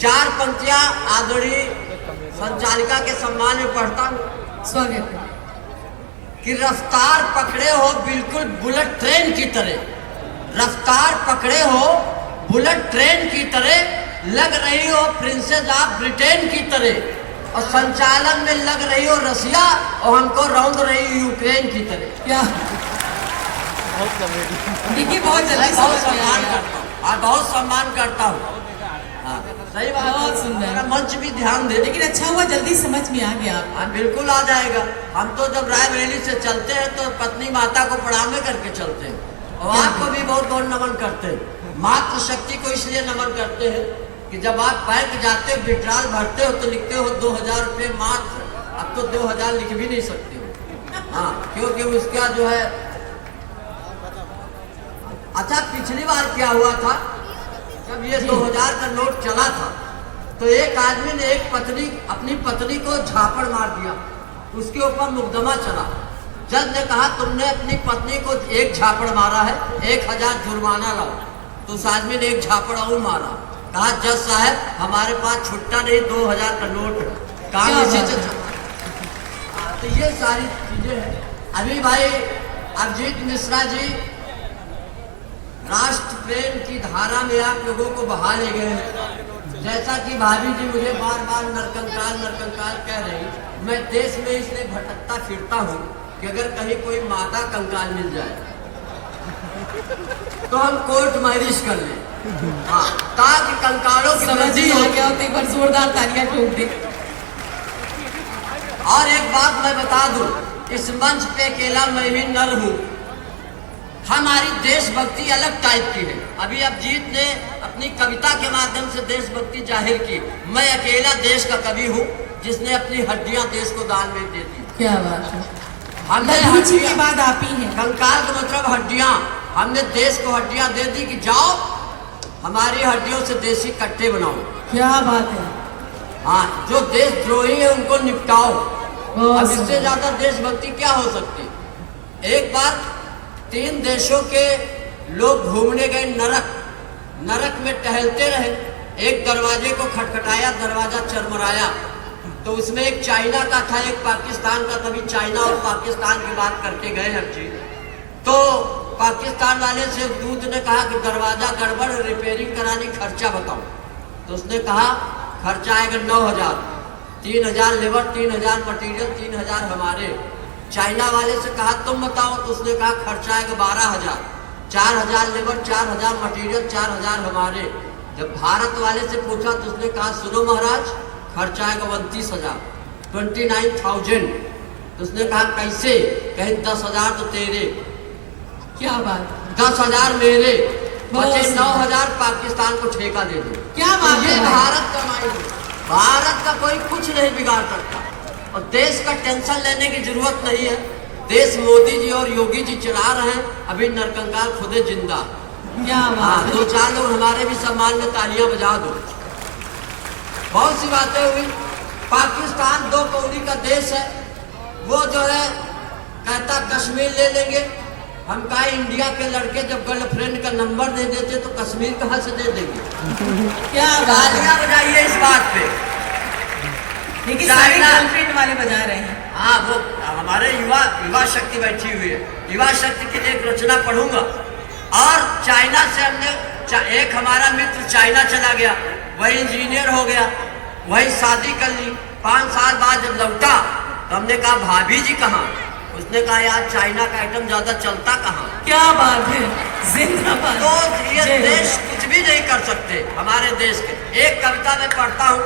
चार पंक्तियां आदरणीय संचालिका के सम्मान में पढ़ता हूँ। स्वागत है। कि रफ्तार पकड़े हो बिल्कुल बुलेट ट्रेन की तरह, रफ्तार पकड़े हो बुलेट ट्रेन की तरह, लग रही हो प्रिंसेस ऑफ ब्रिटेन की तरह, और संचालन में लग रही हो रसिया और हमको रौंद रही यूक्रेन की तरह। क्या देखिए, बहुत जल्दी बहुत समझ में आ सम्मान गया। करता हूँ और बहुत सम्मान करता हूँ। हाँ, सही बात, बहुत सुंदर। मेरा मंच भी ध्यान दे। लेकिन अच्छा हुआ जल्दी समझ में आ गया आपको। हाँ, बिल्कुल आ जाएगा। हम तो जब रायबरेली से चलते हैं तो पत्नी माता को प्रणाम करके चलते हैं, और आपको भी बहुत बहुत नमन करते हैं। मातृ शक्ति को इसलिए नमन करते हैं कि जब आप बैंक जाते हो, विड्रॉल भरते हो तो लिखते हो 2000 रुपये मात्र, अब तो 2000 लिख भी नहीं सकते हो। हाँ, क्योंकि उसका जो है, अच्छा पिछली बार क्या हुआ था, जब ये 2000 का नोट चला था तो एक आदमी ने अपनी पत्नी को झापड़ मार दिया, उसके ऊपर मुकदमा चला। जज ने कहा तुमने अपनी पत्नी को एक झापड़ मारा है, 1000 जुर्माना लाओ। तो उस आदमी ने एक झापड़ और मारा। कहा जज साहब हमारे पास छुट्टा नहीं, 2000 का नोट है, काम इसी से चला। तो ये सारी चीजें हैं। अभी भाई अभिजीत मिश्रा जी राष्ट्र प्रेम की धारा में आप लोगों को बहा ले गए हैं। जैसा कि भाभी जी मुझे बार बार नरकंकाल कह रही, मैं देश में इसलिए भटकता फिरता हूँ कि अगर कहीं कोई मादा कंकाल मिल जाए तो हम कोर्ट मैरिज कर लें। हाँ, ताकि कंकालों की समझ वृद्धि में हो। आ गया तो एक बार जोरदार तालियां ठोक दे। और एक बात मैं बता दूं, इस मंच पे अकेला मैं ही नर हूँ। हमारी देशभक्ति अलग टाइप की है। अभी अभिजीत ने अपनी कविता के माध्यम से देशभक्ति जाहिर की। मैं अकेला देश का कवि हूँ जिसने अपनी हड्डियां देश को दान में दे दी। क्या बात है। हमने लल्लू जी के हड्डियां, बाद आप ही हैं। कंकाल का मतलब हड्डियां, हमने देश को हड्डियां दे दी कि जाओ हमारी हड्डियों से देसी कट्टे बनाओ। क्या बात है। हाँ, जो देशद्रोही है उनको निपटाओ। बहुत अब इससे ज्यादा देशभक्ति क्या हो सकती। एक बार 3 देशों के लोग घूमने गए नरक में टहलते रहे। एक दरवाजे को खटखटाया, दरवाजा चरमराया, तो उसमें एक चाइना का था, एक पाकिस्तान का। तभी चाइना और पाकिस्तान की बात करके गए हर चीज। तो पाकिस्तान वाले से दूत ने कहा कि दरवाजा गड़बड़, रिपेयरिंग करानी, खर्चा बताओ। तो उसने कहा खर्चा आएगा 9000, 3000 लेबर, 3000 मटीरियल, 3000 हमारे। चाइना वाले से कहा तुम बताओ। तो उसने कहा खर्चा आएगा 12000, 4000 लेबर, 4000 मटीरियल, 4000 हमारे। जब भारत वाले से पूछा तो उसने कहा सुनो महाराज, खर्चा आएगा 29000, 29000। तो उसने कहा कैसे? कहे 10000 तो तेरे। क्या बात, 10000 मेरे, बचे 9000 पाकिस्तान को ठेका दे दो। क्या बात ये है। भारत का माइंड, भारत का कोई कुछ नहीं बिगाड़ सकता। और देश का टेंशन लेने की जरूरत नहीं है। देश मोदी जी और योगी जी चला रहे हैं। अभी नरकंकाल खुदे जिंदा। क्या बात है। 2-4 लोग हमारे भी सम्मान में तालियां बजा दो। बहुत सी बातें हुई। पाकिस्तान 2 कौड़ी का देश है। वो जो है कहता कश्मीर ले लेंगे। हम कहा इंडिया के लड़के जब गर्लफ्रेंड का नंबर दे देते तो कश्मीर कहाँ से दे देंगे। क्या तालियां बजाइए इस बात पे। देखिए सारे गर्लफ्रेंड वाले बजा रहे हैं। हाँ, वो हमारे युवा शक्ति बैठी हुई है। युवा शक्ति की एक रचना पढ़ूंगा। और चाइना से हमने एक हमारा मित्र चाइना चला गया, वही इंजीनियर हो गया, वही शादी कर ली। 5 साल बाद जब लौटा तो हमने कहा भाभी जी कहाँ? उसने कहा यार चाइना का आइटम ज्यादा चलता कहाँ। क्या बात है, जिंदाबाद। तो ये देश कुछ भी नहीं कर सकते हमारे देश के। एक कविता में पढ़ता हूँ,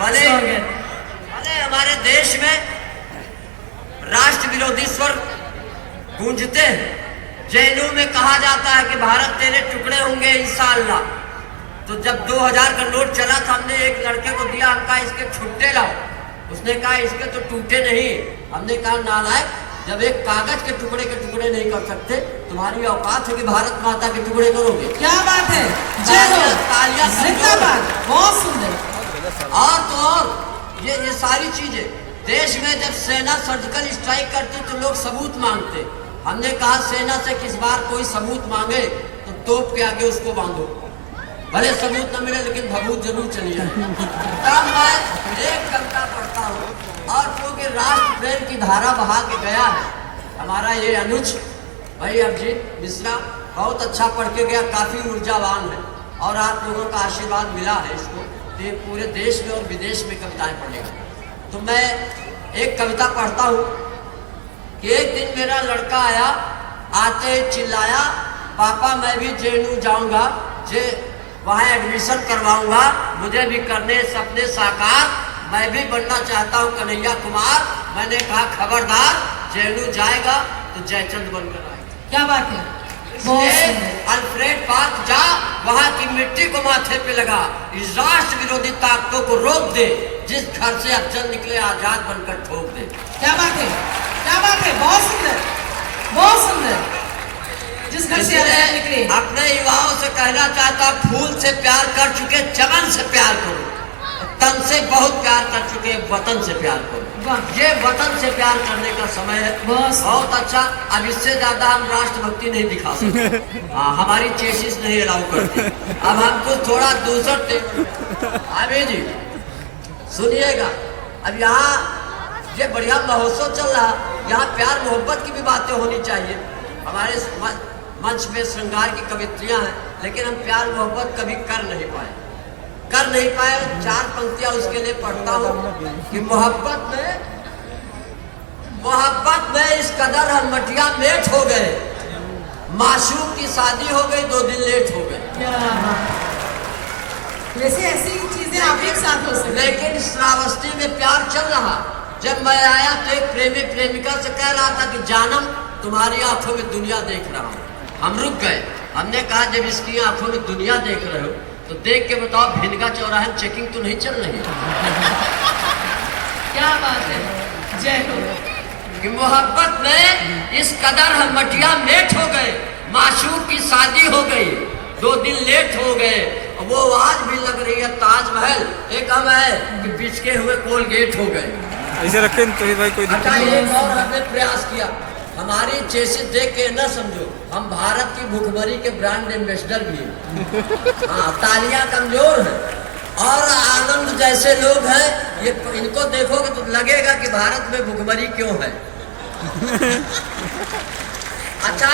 भले हमारे देश में राष्ट्र विरोधी स्वर गूंजते हैं। जेएनयू में कहा जाता है कि भारत तेरे टुकड़े होंगे इंशाअल्लाह। तो जब 2000 का नोट चला था, हमने एक लड़के को दिया, हम कहा इसके छुट्टे लाओ। उसने कहा इसके तो टूटे नहीं। हमने कहा नालायक, जब एक कागज के टुकड़े नहीं कर सकते, तुम्हारी औकात है कि भारत माता के टुकड़े करोगे। क्या बात है, जय हो, जिंदाबाद, बहुत सुंदर। और तो और ये सारी चीजें देश में जब सेना सर्जिकल स्ट्राइक करती तो लोग सबूत मांगते। हमने कहा सेना से किस बार कोई सबूत मांगे तो तोप के आगे उसको बांधो। भले सबूत न मिले लेकिन भभूत जरूर चली आए। तब मैं एक कविता पढ़ता हूँ और क्योंकि राष्ट्र प्रेम की धारा बहा के गया है हमारा ये अनुज भाई अभिजीत मिश्रा, बहुत अच्छा पढ़ के गया, काफी ऊर्जावान है और आप लोगों का आशीर्वाद मिला है इसको, ये पूरे देश में और विदेश में कविताएं पढ़ेगा। तो मैं एक कविता पढ़ता हूँ कि एक दिन मेरा लड़का आया, आते ही चिल्लाया, पापा मैं भी जेएनयू जाऊंगा, जे वहाँ एडमिशन करवाऊंगा, मुझे भी करने सपने साकार, मैं भी बनना चाहता हूँ कन्हैया कुमार। मैंने कहा खबरदार, जेएनयू जाएगा तो जयचंद बनकर आएगा। क्या बात है, अल्फ्रेड पार्क जा, वहाँ की मिट्टी को माथे पे लगा, इस राष्ट्र विरोधी ताकतों को रोक दे, जिस घर से अफजल निकले आजाद बनकर ठोक दे। क्या बात है, क्या बात है, बहुत सुंदर, बहुत सुंदर। जिस घर से आजाद निकले। अपने युवाओं से कहना चाहता, फूल से प्यार कर चुके चमन से प्यार करो, तन से बहुत प्यार कर चुके वतन से प्यार करो। ये वतन से प्यार करने का समय है। बहुत अच्छा। अब इससे ज्यादा हम राष्ट्रभक्ति नहीं दिखा सकते, हमारी चेसिस नहीं अलाउ करती। अब हमको थोड़ा दूसरे अभी जी सुनिएगा, अब यहाँ ये बढ़िया महोत्सव चल रहा, यहाँ प्यार मोहब्बत की भी बातें होनी चाहिए। हमारे मंच में श्रृंगार की कवित्रियां हैं, लेकिन हम प्यार मोहब्बत कभी कर नहीं पाए। चार पंक्तियां उसके लिए पढ़ता हूँ कि मोहब्बत में इस कदर हम मटिया मेट हो गए, माशूक की शादी हो गई, 2 दिन लेट हो गए। वैसे ऐसी चीजें आप एक साथ हो सकते। लेकिन श्रावस्ती में प्यार चल रहा। जब मैं आया तो एक प्रेमी प्रेमिका से कह रहा था कि जानम तुम्हारी आंखों में दुनिया देख रहा हूँ। हम रुक गए, हमने कहा जब इसकी आंखों में दुनिया देख रहे हो तो देख के बताओ भिनगा चौराहे चेकिंग तो नहीं चल रही? क्या बात है, जय हो। कि मोहब्बत में इस कदर हम मटिया मेट हो गए, माशूक की शादी हो गई, 2 दिन लेट हो गए, वो आज भी लग रही है ताजमहल, एक हम है कि बिछके हुए कोलगेट हो गए। ऐसे रखे तो भाई कोई अच्छा, एक और हमने प्रयास किया, हमारी चेसिस देख के न समझो, हम भारत की भूखमरी के ब्रांड एम्बेसडर भी हैं। हाँ, तालियां कमजोर है और आनंद जैसे लोग हैं, ये इनको देखोगे तो लगेगा कि भारत में भूखमरी क्यों है। अच्छा,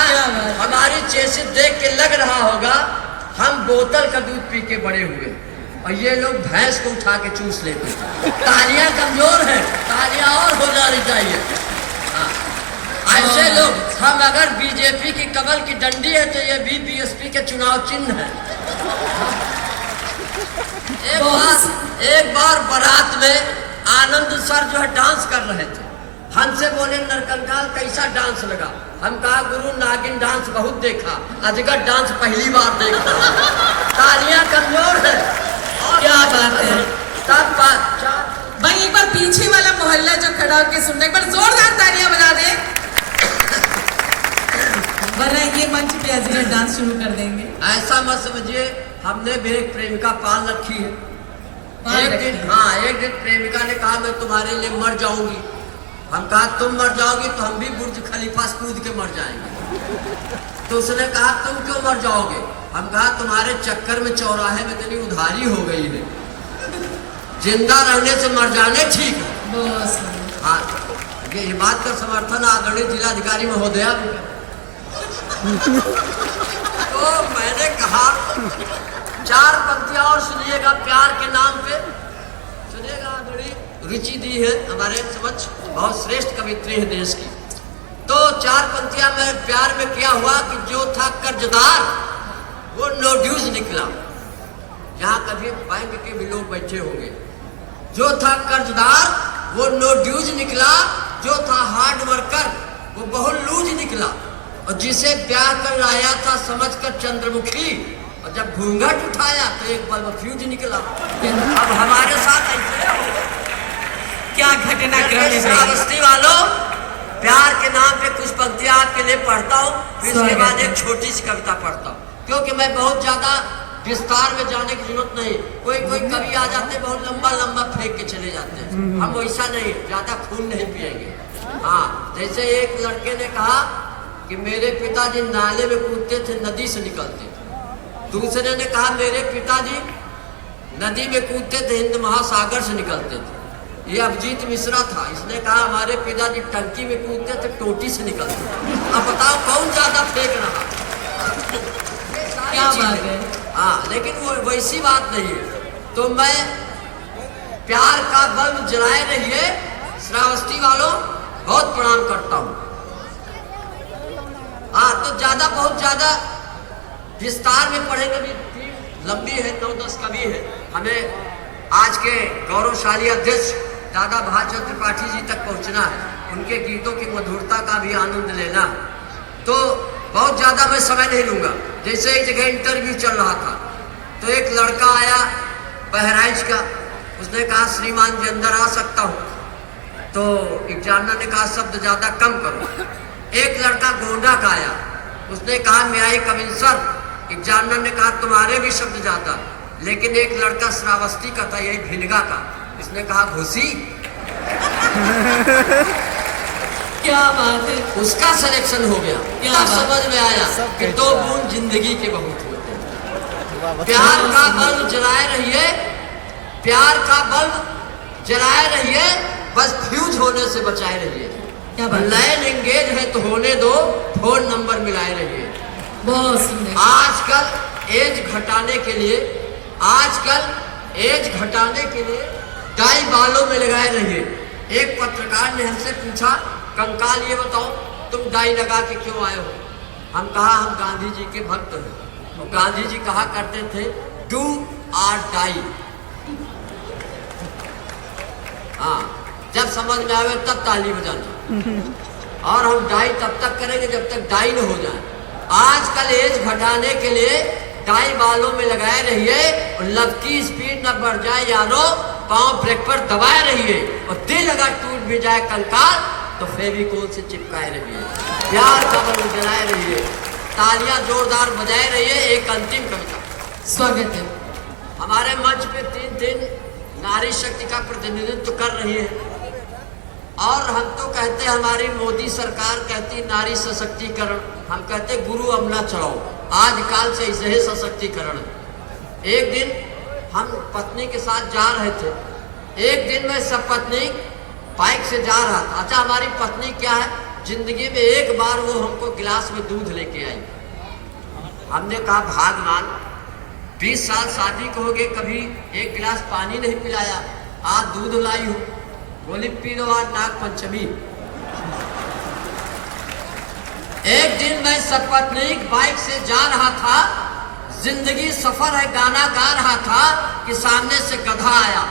हमारी चेसिस देख के लग रहा होगा हम बोतल का दूध पी के बड़े हुए और ये लोग भैंस को उठा के चूस लेते। तालियां कमजोर है, तालियां और हो जानी चाहिए। ऐसे लोग, हम अगर बीजेपी की कमल की डंडी है तो ये भी बीएसपी के चुनाव चिन्ह है। एक बार बारात में आनंद सर जो है डांस कर रहे थे, हमसे बोले नरकंकाल कैसा डांस लगा? हम कहा गुरु नागिन डांस बहुत देखा, अजगर डांस पहली बार देखा। तालियां कमजोर है। और क्या बात है। तब भाई एक बार पीछे वाला मोहल्ला जो खड़ा होकर सुन रहा है, एक बार जोरदार तालियां बजा दे, वरना ये मंच पे अजगर डांस शुरू कर देंगे। ऐसा मत समझिए, हमने भी एक प्रेमिका पाल रखी है। एक दिन प्रेमिका ने कहा मैं तुम्हारे लिए मर जाऊंगी। हम कहा तुम मर जाओगी तो हम भी बुर्ज खलीफा से कूद के मर जाएंगे। तो उसने कहा तुम क्यों मर जाओगे? हम कहा तुम्हारे चक्कर में चौराहे में इतनी उधारी हो गई है, जिंदा रहने से मर जाने ठीक है। हाँ, ये बात का समर्थन आदरणीय जिलाधिकारी महोदया भी कर। तो मैंने कहा 4 पंक्तियां और सुनिएगा प्यार के नाम पे, सुनिएगा। आदरणीय रुचि दी है हमारे समझ, बहुत श्रेष्ठ कवित्री है देश की। तो 4 पंक्तियां में प्यार में क्या हुआ कि जो था कर्जदार वो नो ड्यूज निकला। यहाँ कभी बैंक के भी लोग बैठे होंगे। जो था कर्जदार वो नो ड्यूज निकला, जो था हार्ड वर्कर वो बहुत लूज निकला, और जिसे ब्याह कर लाया था समझकर चंद्रमुखी, और जब घूंघट उठाया तो एक बल्ब फ्यूज निकला। अब हमारे साथ ऐसे हो क्या घटनाक्रम। श्रावस्ती वालों, प्यार के नाम पे कुछ पंक्तियां आपके लिए पढ़ता हूँ, फिर उसके बाद एक छोटी सी कविता पढ़ता हूँ, क्योंकि मैं बहुत ज्यादा विस्तार में जाने की जरूरत नहीं। कोई कवि आ जाते बहुत लंबा लंबा फेंक के चले जाते हैं, हम वैसा नहीं, ज्यादा खून नहीं पिएंगे। हाँ, जैसे एक लड़के ने कहा कि मेरे पिताजी नाले में कूदते थे, नदी से निकलते थे, दूसरे ने कहा मेरे पिताजी नदी में कूदते थे, हिंद महासागर से निकलते थे। ये अभिजीत मिश्रा था, इसने कहा हमारे पिताजी टंकी में कूदते थे, टोटी से निकलते थे। अब बताओ कौन ज्यादा फेंक रहा? क्या बात है। हाँ, लेकिन वो वैसी बात नहीं है। तो मैं प्यार का बल्ब जलाए रहिए श्रावस्ती वालों, बहुत प्रणाम करता हूँ। हाँ, तो ज्यादा बहुत ज्यादा विस्तार में पढ़ेंगे भी, लंबी है, 9-10 कवि है। हमें आज के गौरवशाली अध्यक्ष दादा भास्कर त्रिपाठी जी तक पहुंचना है, उनके गीतों की मधुरता का भी आनंद लेना है। तो बहुत ज्यादा मैं समय नहीं लूंगा। जैसे एक जगह इंटरव्यू चल रहा था, तो एक लड़का आया बहराइच का, उसने कहा श्रीमान जी अंदर आ सकता हूं? तो एग्जामिनर ने कहा शब्द ज्यादा कम करो। एक लड़का गोंडा का आया, उसने कहा मैं आई कम इन सर। एग्जामिनर ने कहा तुम्हारे भी शब्द ज्यादा। लेकिन एक लड़का श्रावस्ती का था, यही भिनगा का, इसने कहा घुसी। क्या बात है। उसका सिलेक्शन हो गया। क्या समझ में आया कि 2 बूंद जिंदगी के बहुत होते हैं। प्यार का बल्ब जलाए रहिए, प्यार का बल्ब जलाए रहिए, बस फ्यूज होने से बचाए रहिए। क्या बात है। लाइन एंगेज है तो होने दो, फोन नंबर मिलाए रहिए। बहुत सुंदर। आजकल एज घटाने के लिए, आजकल एज घटाने के लिए डाई बालों में लगाए रहिए। एक पत्रकार ने हमसे पूछा, कंकाल ये बताओ तुम डाई लगा के क्यों आए हो? हम कहा हम गांधी जी के भक्त हैं। तो गांधी जी कहा करते थे डू आर डाई। हाँ, जब समझ में आवे तब ताली बजाना। और हम डाई तब तक करेंगे जब तक डाई न हो जाए। आजकल एज घटाने के लिए डाई बालों में लगाए रहिए, और लब की स्पीड न बढ़ जाए यारो, पांव ब्रेक पर दबाए रहिए, और दिल अगर टूट भी जाए कंकाल तो फेविकोल से चिपकाए रहिए। प्यार का बल्ब जलाए रहिए, तालियां जोरदार बजाए रहिए। एक अंतिम कविता स्वागत है। हमारे मंच पे 3 दिन नारी शक्ति का प्रतिनिधित्व कर रही है, और हम तो कहते हमारी मोदी सरकार कहती नारी सशक्तिकरण, हम कहते गुरु अमला चढ़ाओ। आजकल से इसे सशक्तिकरण। एक दिन हम पत्नी के साथ जा रहे थे, एक दिन मैं सपत्नी बाइक से जा रहा था। अच्छा, हमारी पत्नी क्या है, जिंदगी में एक बार वो हमको गिलास में दूध लेके आई। हमने कहा भागवान, 20 साल शादी को हो गए, कभी एक गिलास पानी नहीं पिलाया, आज दूध लाई हूँ। बोली पी लो आज नाग पंचमी। एक दिन मैं सपत्नीक बाइक से जा रहा था, जिंदगी सफर है गाना गा रहा था कि सामने से गधा आया,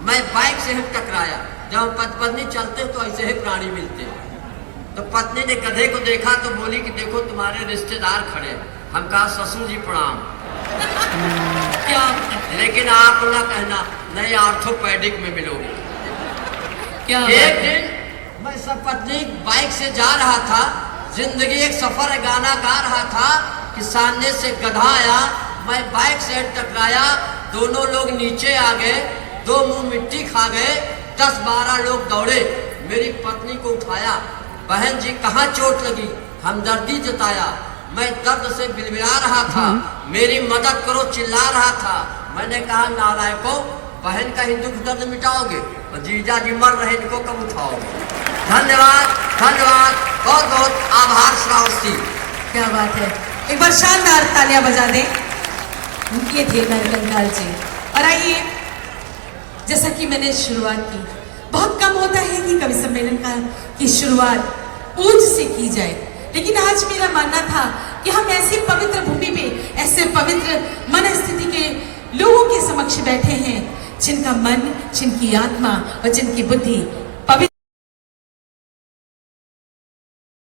मैं बाइक से ही टकराया। जब हम पत्नी चलते तो ऐसे ही प्राणी मिलते। तो पत्नी ने गधे को देखा तो बोली कि देखो तुम्हारे रिश्तेदार खड़े। हम कहा ससुर जी प्रणाम। क्या लेकिन आप ना कहना नहीं ऑर्थोपेडिक में मिलोगे। क्या एक दिन मैं सपत्नी बाइक से जा रहा था, जिंदगी एक सफर गाना गा रहा था कि सामने से गधा आया, मैं बाइक से टकराया, दोनों लोग नीचे आ गए, 2 मुंह मिट्टी खा गए, 10-12 लोग दौड़े, मेरी पत्नी को उठाया, बहन जी कहाँ चोट लगी, हमदर्दी जताया, मैं दर्द से बिलबिला रहा था, मेरी मदद करो चिल्ला रहा था। मैंने कहा नालायकों, बहन का ही दुख दर्द मिटाओगे और जीजा जी मर रहे इनको कब उठाओगे। धन्यवाद, धन्यवाद, बहुत बहुत आभार श्रावस्ती। क्या बात है। एक बार शानदार तालियां बजा दें। ये थे नरकंकाल जी। और आइए, जैसा कि मैंने शुरुआत की, बहुत कम होता है कि कवि सम्मेलन की शुरुआत पूज से की जाए, लेकिन आज मेरा मानना था कि हम ऐसी पवित्र भूमि पे, ऐसे पवित्र मन स्थिति के लोगों के समक्ष बैठे हैं जिनका मन, जिनकी आत्मा और जिनकी बुद्धि